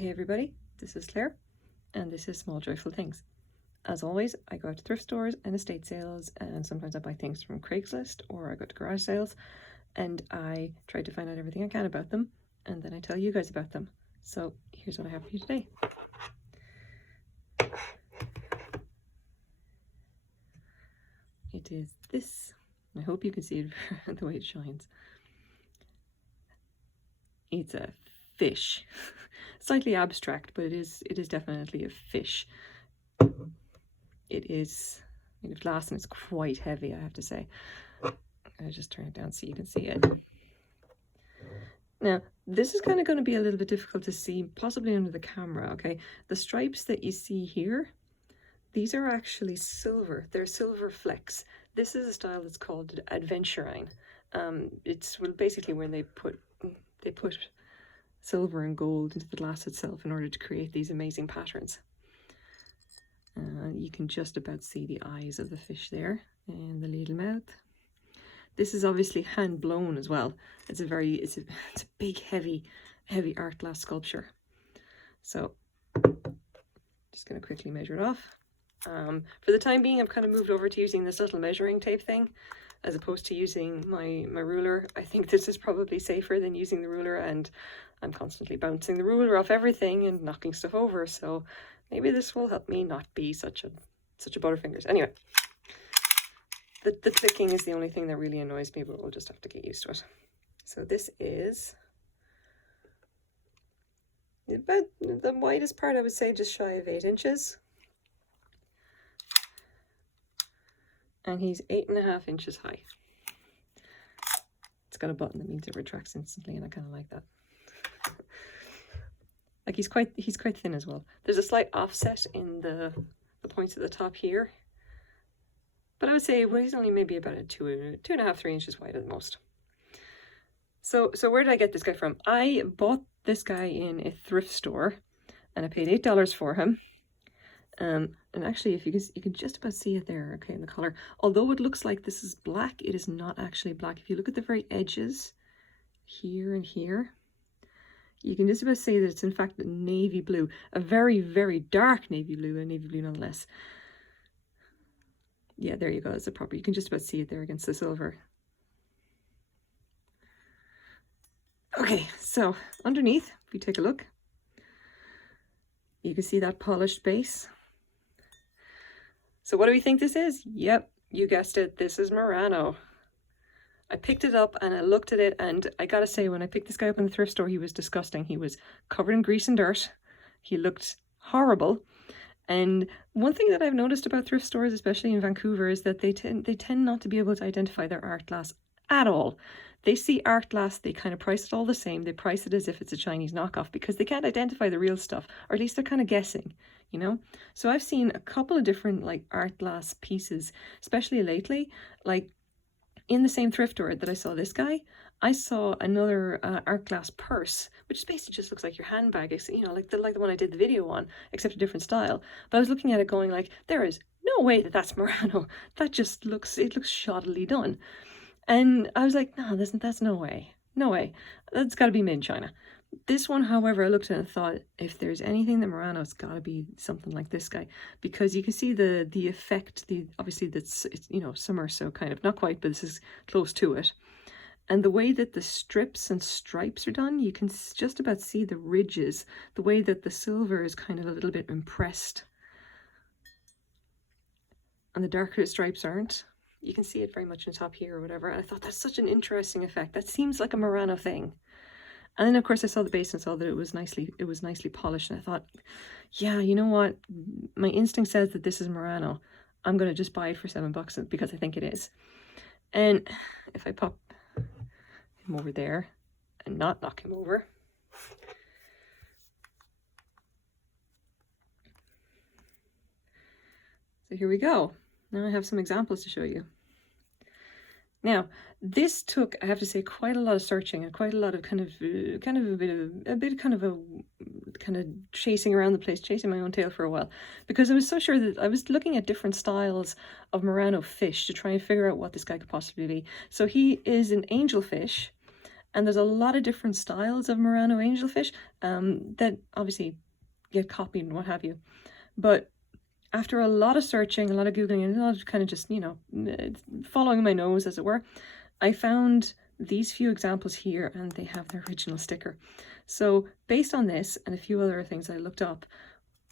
Hey everybody, this is Claire, and this is Small Joyful Things. As always, I go out to thrift stores and estate sales, and sometimes I buy things from Craigslist or I go to garage sales, and I try to find out everything I can about them, and then I tell you guys about them. So here's what I have for you today. It is this. I hope you can see it the way it shines. It's a fish. Slightly abstract, but it is definitely a fish. It is made of glass and it's quite heavy, I have to say. I'll just turn it down so you can see it. Now, this is kind of going to be a little bit difficult to see, possibly under the camera, okay? The stripes that you see here, these are actually silver. They're silver flecks. This is a style that's called adventurine. It's basically when they put silver and gold into the glass itself in order to create these amazing patterns. You can just about see the eyes of the fish there and the little mouth. This is obviously hand blown as well. It's a big heavy art glass sculpture. So just going to quickly measure it off. For the time being, I've kind of moved over to using this little measuring tape thing as opposed to using my ruler. I think this is probably safer than using the ruler, and I'm constantly bouncing the ruler off everything and knocking stuff over, so maybe this will help me not be such a butterfingers. Anyway, the clicking is the only thing that really annoys me, but we'll just have to get used to it. So this is about the widest part, I would say just shy of 8 inches. And he's 8.5 inches high. It's got a button that means it retracts instantly, and I kind of like that. Like he's quite thin as well. There's a slight offset in the points at the top here, but I would say, well, he's only maybe about a 2.5, 3 inches wide at the most. So where did I get this guy from? I bought this guy in a thrift store, and I paid $8 for him. And actually, if you can just about see it there, okay, in the color. Although it looks like this is black, it is not actually black. If you look at the very edges, here and here, you can just about see that it's in fact navy blue, a very, very dark navy blue, a navy blue nonetheless. Yeah, there you go, that's the proper. You can just about see it there against the silver. Okay, so underneath, if you take a look, you can see that polished base. So what do we think this is? Yep, you guessed it, this is Murano. I picked it up and I looked at it, and I gotta say, when I picked this guy up in the thrift store, he was disgusting. He was covered in grease and dirt. He looked horrible. And one thing that I've noticed about thrift stores, especially in Vancouver, is that they tend not to be able to identify their art glass at all. They see art glass, they kind of price it all the same. They price it as if it's a Chinese knockoff because they can't identify the real stuff, or at least they're kind of guessing, you know? So I've seen a couple of different like art glass pieces, especially lately, like in the same thrift store that I saw this guy, I saw another art glass purse, which basically just looks like your handbag, you know, like the one I did the video on, except a different style. But I was looking at it going like, there is no way that that's Murano. That just looks, it looks shoddily done. And I was like, no, that's no way. No way. That's got to be made in China. This one, however, I looked at it and thought, if there's anything that Murano, it's got to be something like this guy, because you can see the effect. Obviously it's you know, summer, so kind of not quite, but this is close to it. And the way that the strips and stripes are done, you can just about see the ridges. The way that the silver is kind of a little bit impressed, and the darker stripes aren't. You can see it very much on top here or whatever. And I thought that's such an interesting effect. That seems like a Murano thing. And then of course I saw the base and saw that it was nicely polished, and I thought, yeah, you know what? My instinct says that this is Murano. I'm gonna just buy it for $7 because I think it is. And if I pop him over there and not knock him over. So here we go. Now I have some examples to show you. Now, this took, I have to say, quite a lot of searching and quite a lot of kind of chasing around the place, chasing my own tail for a while, because I was so sure that I was looking at different styles of Murano fish to try and figure out what this guy could possibly be. So he is an angelfish, And there's a lot of different styles of Murano Angelfish that obviously get copied and what have you. But after a lot of searching, a lot of Googling, and a lot of kind of just, you know, following my nose, as it were, I found these few examples here, and they have their original sticker. So based on this and a few other things I looked up,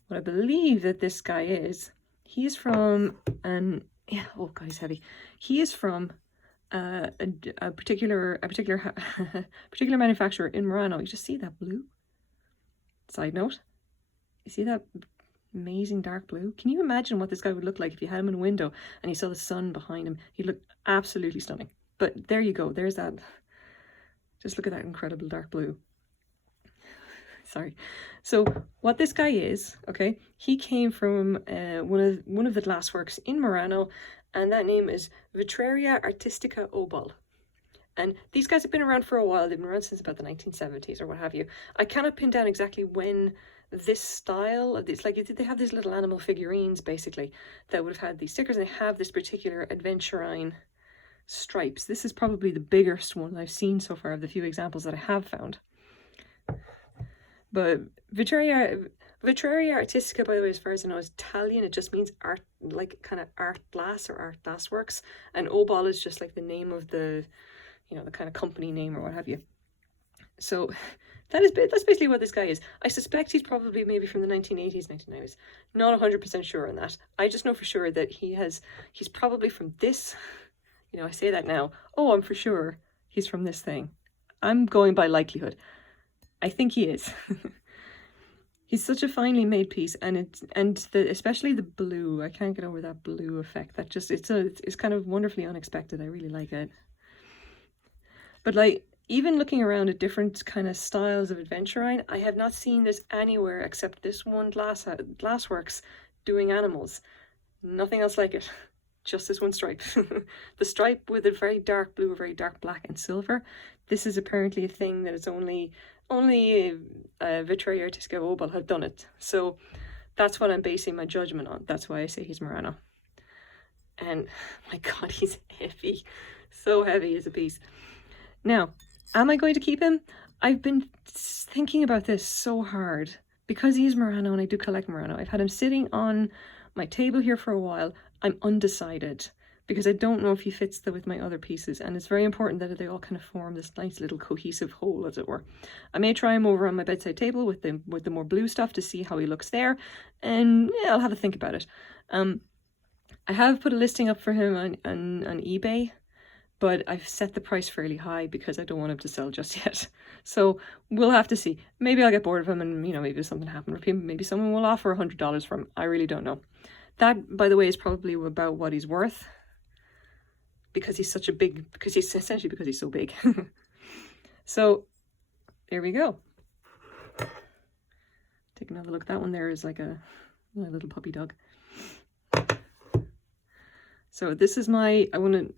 what I believe that this guy is, he is from yeah, oh God, he's heavy. He is from a particular particular manufacturer in Murano. You just see that blue? Side note, you see that amazing dark blue? Can you imagine what this guy would look like if you had him in a window and you saw the sun behind him? He'd look absolutely stunning. But there you go, there's that. Just look at that incredible dark blue. Sorry. So what this guy is, okay, he came from one of the glassworks in Murano, and that name is Vetreria Artistica Oball. And these guys have been around for a while. They've been around since about the 1970s or what have you. I cannot pin down exactly when this style, it's like they have these little animal figurines basically that would have had these stickers, and they have this particular adventurine stripes. This is probably the biggest one I've seen so far of the few examples that I have found. But Vetreria Artistica, by the way, as far as I know, is Italian. It just means art, like kind of art glass or art glass works. And Oball is just like the name of the, you know, the kind of company name or what have you. So that's basically what this guy is. I suspect he's probably maybe from the 1980s, 1990s. Not 100% sure on that. I just know for sure that he's probably from this. You know, I say that now. Oh, I'm for sure he's from this thing. I'm going by likelihood. I think he is. He's such a finely made piece, and especially the blue. I can't get over that blue effect. That just it's kind of wonderfully unexpected. I really like it. But like, even looking around at different kind of styles of adventurine, I have not seen this anywhere except this one glassworks doing animals. Nothing else like it. Just this one stripe. The stripe with a very dark blue, a very dark black and silver. This is apparently a thing that it's only Vetreria Artistica Oball have done it. So that's what I'm basing my judgment on. That's why I say he's Murano. And my God, he's heavy. So heavy as a piece. Now, am I going to keep him? I've been thinking about this so hard because he's Murano and I do collect Murano. I've had him sitting on my table here for a while. I'm undecided because I don't know if he fits with my other pieces, and it's very important that they all kind of form this nice little cohesive whole, as it were. I may try him over on my bedside table with the more blue stuff to see how he looks there, and yeah, I'll have a think about it. I have put a listing up for him on eBay, but I've set the price fairly high because I don't want him to sell just yet. So we'll have to see. Maybe I'll get bored of him, and you know, maybe something happens, or maybe someone will offer $100 for him. I really don't know. That, by the way, is probably about what he's worth, because he's such a big, because he's so big. So there we go. Take another look. That one there is like a little puppy dog. So this is my, I'm going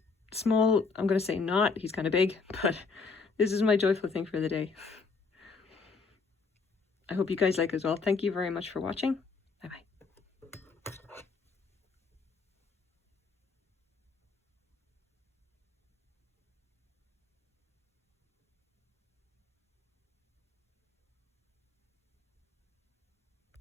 to say not, he's kind of big, but this is my joyful thing for the day. I hope you guys like it as well. Thank you very much for watching. Bye bye.